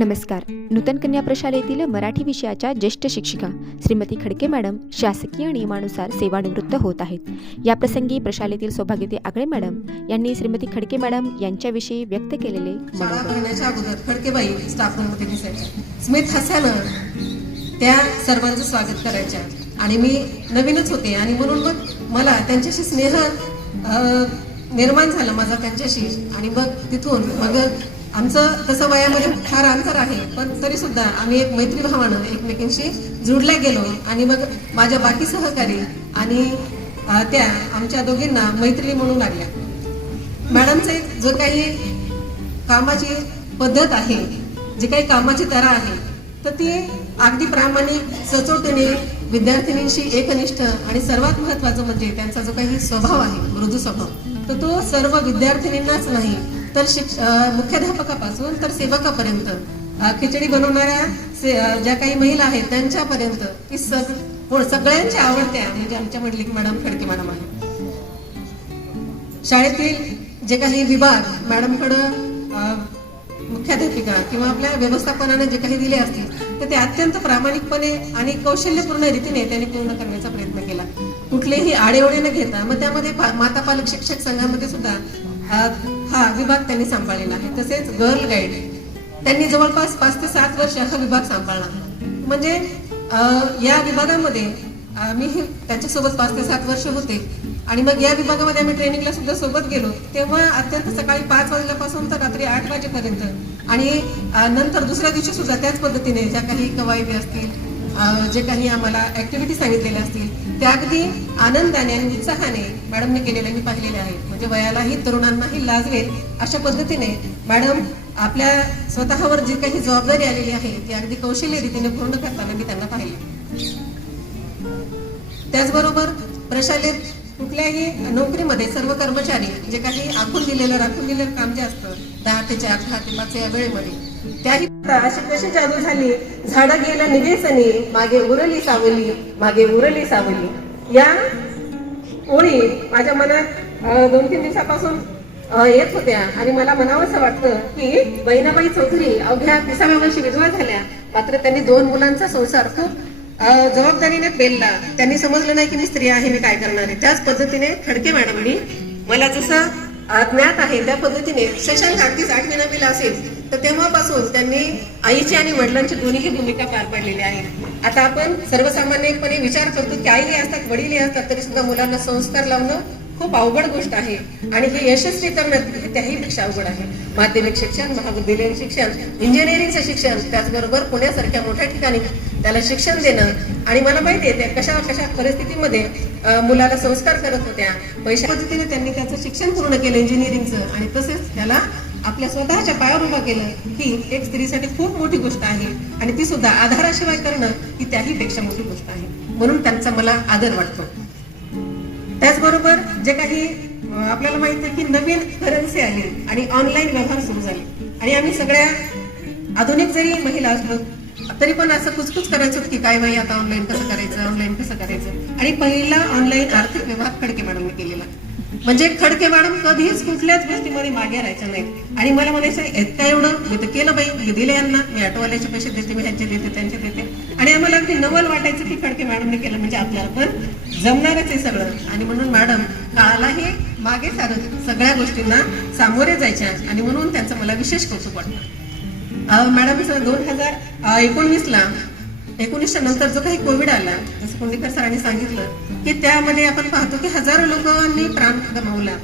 नमस्कार. नूतन कन्या प्रशालेतील मराठी विषयाच्या ज्येष्ठ शिक्षिका श्रीमती खडके मॅडम शासकीय नियमानुसार सेवानिवृत्त होत आहेत. या प्रसंगी प्रशालेतील सौभाग्यते आगळे मॅडम यांनी श्रीमती खडके मॅडम यांच्याविषयी व्यक्त केलेले खडकेबाई स्टाफ स्मित हास्यानं त्या सर्वांचं स्वागत करायच्या. आणि मी नवीनच होते आणि म्हणून मग मला त्यांच्याशी स्नेह निर्माण झाला माझा त्यांच्याशी. आणि मग तिथून मग आमचं तसं वयामध्ये फार अंतर आहे पण तरी सुद्धा आम्ही एक मैत्री भावानं एकमेकींशी जुडल्या गेलो आणि मग माझ्या बाकी सहकारी आणि त्या आमच्या दोघींना मैत्रिणी म्हणून लागल्या मॅडमचे जो काही कामाची पद्धत आहे जी काही कामाची तरा आहे तर ती अगदी प्रामाणिक सचोटीने विद्यार्थिनींशी एकनिष्ठ आणि सर्वात महत्वाचं म्हणजे त्यांचा जो काही स्वभाव आहे मृदू स्वभाव तर तो सर्व विद्यार्थिनींनाच नाही तर शिक्ष मुख्याध्यापकापासून तर सेवकापर्यंत. खिचडी बनवणाऱ्या ज्या काही महिला आहेत त्यांच्यापर्यंत की सग सगळ्यांच्या आवडत्या म्हणजे आमच्या मंडलिक मॅडम खडके मॅडम आहे. शाळेतील जे काही विभाग मॅडमकडं मुख्याध्यापिका किंवा आपल्या व्यवस्थापनाने जे काही दिले असतील तर ते अत्यंत प्रामाणिकपणे आणि कौशल्यपूर्ण रीतीने त्यांनी पूर्ण करण्याचा प्रयत्न केला. कुठलेही आडेओढे न घेता मग त्यामध्ये माता पालक शिक्षक संघामध्ये सुद्धा हा विभाग त्यांनी सांभाळलेला आहे. तसेच गर्ल गाईड त्यांनी जवळपास पाच ते सात वर्ष हा विभाग सांभाळला म्हणजे या विभागामध्ये मी त्यांच्यासोबत पाच ते सात वर्ष होते. आणि मग या विभागामध्ये आम्ही ट्रेनिंगला सुद्धा सोबत गेलो. तेव्हा अत्यंत सकाळी पाच वाजल्यापासून तर रात्री आठ वाजेपर्यंत. आणि नंतर दुसऱ्या दिवशी सुद्धा त्याच पद्धतीने ज्या काही कवायती असतील जे काही आम्हाला ऍक्टिव्हिटी सांगितलेल्या असतील त्या अगदी आनंदाने आणि उत्साहाने मॅडमने केलेल्या मी पाहिलेल्या आहेत. म्हणजे वयालाही तरुणांनाही लाजवेल अशा पद्धतीने मॅडम आपल्या स्वतःवर जी काही जबाबदारी आलेली आहे ती अगदी कौशल्य रीतीने पूर्ण करताना मी त्यांना पाहिले. त्याचबरोबर प्रशालेत कुठल्याही नोकरीमध्ये सर्व कर्मचारी जे काही आखून दिलेलं राखून दिलेलं काम जे असतं दहा ते चार दहा ते पाच या वेळेमध्ये त्याही अशी कशी जादू झाली? झाड गेलं निवेसनी मागे उरली सावली मागे उरली सावली. या ओळी माझ्या मनात दोन तीन दिवसापासून येत होत्या. आणि मला म्हणावं असं वाटतं की बहिणाबाई चौधरी अवघ्या तिसाव्या वर्षी विधवा झाल्या. मात्र त्यांनी दोन मुलांचा संसार खूप जबाबदारीने पेलला. त्यांनी समजलं नाही की मी स्त्री आहे मी काय करणार आहे. त्याच पद्धतीने खडके मॅडमनी मला जसं ज्ञात आहे त्या पद्धतीने शशांक अगदीच आठवी नववीला असेल तर तेव्हापासून त्यांनी आईची आणि वडिलांची दोन्हीही भूमिका पार पाडलेली आहे. आता आपण सर्वसामान्यपणे विचार करतो की आईले असतात वडीलही असतात तरी सुद्धा मुलांना संस्कार लावणं खूप अवघड गोष्ट आहे. आणि हे यशस्वी करणं त्याही त्याहीपेक्षा अवघड आहे. माध्यमिक शिक्षण महाविद्यालयीन शिक्षण इंजिनिअरिंगचं शिक्षण त्याचबरोबर पुण्यासारख्या मोठ्या ठिकाणी त्याला शिक्षण देणं. आणि मला माहिती आहे त्या कशा कशा परिस्थितीमध्ये मुलाला संस्कार करत होत्या. पैशा पद्धतीने त्यांनी त्याचं शिक्षण पूर्ण केलं इंजिनिअरिंगचं. आणि तसेच त्याला आपल्या स्वतःच्या पायावर उभं केलं ही एक स्त्रीसाठी खूप मोठी गोष्ट आहे. आणि ती सुद्धा आधाराशिवाय करणं ही त्याहीपेक्षा मोठी गोष्ट आहे. म्हणून त्यांचा मला आदर वाटतो. त्याचबरोबर जे काही आपल्याला माहिती आहे की नवीन करन्सी आली आणि ऑनलाईन व्यवहार सुरू झाले. आणि आम्ही सगळ्या आधुनिक जरी महिला असलो तरी पण असं कुचकुच करायचो की काय बाई आता ऑनलाईन कसं करायचं ऑनलाईन कसं करायचं. आणि पहिला ऑनलाईन आर्थिक व्यवहार खडके मॅडमने केलेला. म्हणजे खडके मॅडम कधीच कुठल्याच गोष्टीमध्ये मागे राहायच्या नाहीत. आणि मला म्हणायचं एकटा एवढं मी तर केलं बाई दिले यांना मी ऑटोवाल्याचे पैसे देते मी ह्यांचे देते त्यांचे देते. आणि आम्हाला अगदी नवल वाटायचं की खडके मॅडमने केलं म्हणजे आपल्याला पण जमणारच आहे सगळं. आणि म्हणून मॅडम काळालाही मागे सारत सगळ्या गोष्टींना सामोरे जायच्या आणि म्हणून त्यांचं मला विशेष कौतुक वाटतं. मॅडम दोन हजार एकोणवीसला एकोणीसच्या नंतर जो काही कोविड आला जसं कोंडीकर सरांनी सांगितलं की त्यामध्ये आपण पाहतो की हजारो लोकांनी प्राण गमावला.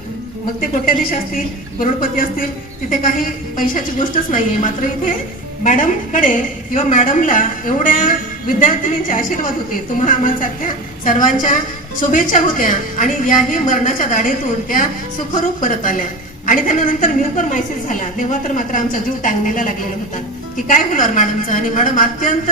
मग ते कोट्याधीश असतील करोडपती असतील तिथे काही पैशाची गोष्टच नाहीये. मात्र इथे मॅडमकडे किंवा मॅडमला एवढ्या विद्यार्थिनींचे आशीर्वाद होते. तुम्हा आम्हासारख्या सर्वांच्या शुभेच्छा होत्या आणि याही मरणाच्या दाढेतून त्या सुखरूप परत आल्या. आणि त्यांना नंतर म्युकर मायसिस झाला. तेव्हा तर मात्र आमचा जीव टांगलेला लागलेला होता. की काय होणार मॅडमचं? आणि मॅडम अत्यंत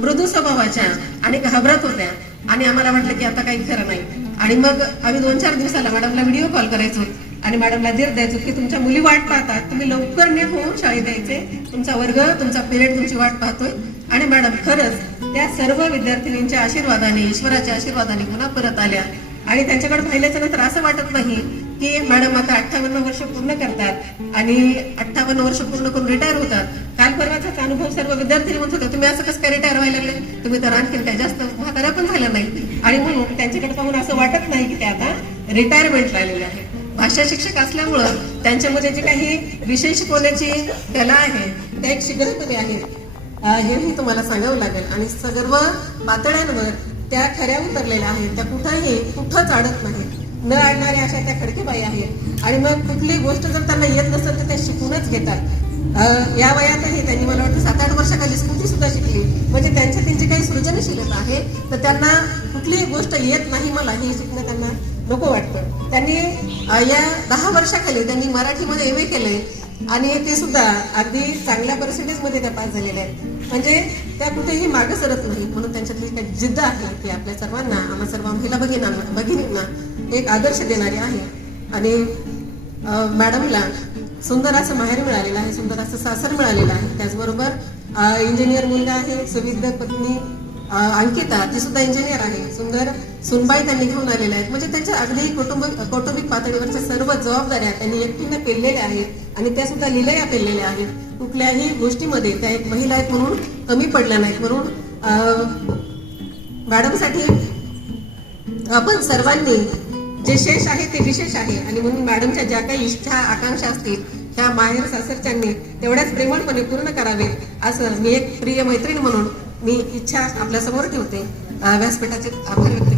मृदू स्वभावाच्या आणि घाबरत होत्या. आणि आम्हाला वाटलं की आता काही खरं नाही. आणि मग आम्ही दोन चार दिवसाला मॅडमला व्हिडिओ कॉल करायचो. आणि मॅडमला धीर द्यायचो की तुमच्या मुली वाट पाहतात. तुम्ही लवकर ने होऊन शाळेत द्यायचे. तुमचा वर्ग तुमचा पिरियड तुमची वाट पाहतोय. आणि मॅडम खरंच त्या सर्व विद्यार्थिनींच्या आशीर्वादाने ईश्वराच्या आशीर्वादाने पुन्हा परत आल्या. आणि त्यांच्याकडे पाहिल्याच्या नंतर असं वाटत नाही की मॅडम आता अठ्ठावन्न वर्ष पूर्ण करतात आणि अठ्ठावन्न वर्ष पूर्ण करून रिटायर होतात. काल परवाचाच अनुभव सर्व विद्यार्थी म्हणत होता तुम्ही असं कसं काय रिटायर व्हायला लागले? तुम्ही तर आणखी काय जास्त म्हातारा पण झाला नाही. आणि म्हणून त्यांच्याकडे पाहून असं वाटत नाही की ते आता रिटायरमेंट आलेले आहे भाषा शिक्षक असल्यामुळं त्यांच्यामध्ये जी काही विशेष शिकवण्याची कला आहे त्या एक शीघ्रपणे आहे. हेही तुम्हाला सांगावं लागेल. आणि सर्व पातळ्यांवर त्या खऱ्या उतरलेल्या आहेत. त्या कुठंही कुठंच अडत नाही न आणणाऱ्या अशा त्या खडकेबाई आहेत. आणि मग कुठली गोष्ट जर त्यांना येत नसेल तर त्या शिकूनच घेतात. या वयातही त्यांनी मला वाटतं सात आठ वर्षाखाली स्कूटी सुद्धा शिकली. म्हणजे त्यांच्या त्यांची काही सृजनशीलता आहे तर त्यांना कुठलीही गोष्ट येत नाही मला हे शिकणं त्यांना नको वाटतं. त्यांनी या दहा वर्षाखाली त्यांनी मराठीमध्ये एम ए केले आणि ते सुद्धा अगदी चांगल्या पर्सेंटेजमध्ये त्या पास झालेल्या आहेत. म्हणजे त्या कुठेही मागे सरत नाही म्हणून त्यांच्यातली काही जिद्द आहे की आपल्या सर्वांना आम्हा सर्व महिला भगिनांना भगिनींना एक आदर्श देणारी आहे. आणि मॅडमला सुंदर असं माहेर मिळालेलं आहे सुंदर असं सासर मिळालेलं आहे. त्याचबरोबर इंजिनियर मुलगा आहे सुविध पत्नी अंकिता ती सुद्धा इंजिनियर आहे. सुंदर सुनबाई त्यांनी घेऊन आलेल्या आहेत. म्हणजे त्यांच्या अगदी कुटुंब कौटुंबिक पातळीवरच्या सर्व जबाबदाऱ्या त्यांनी एकटीनं पेललेल्या आहेत आणि त्या सुद्धा लिलया पेललेल्या आहेत. कुठल्याही गोष्टीमध्ये त्या एक महिला आहेत म्हणून कमी पडल्या नाहीत. म्हणून अं, मॅडमसाठी आपण सर्वांनी जे शेष आहे ते विशेष आहे. आणि म्हणून मॅडमच्या ज्या काही इच्छा आकांक्षा असतील त्या माहेर सासरच्यांनी तेवढ्याच प्रेमळपणे पूर्ण करावेत असं मी एक प्रिय मैत्रीण म्हणून मी इच्छा आपल्यासमोर ठेवते. व्यासपीठाचे आभार व्यक्त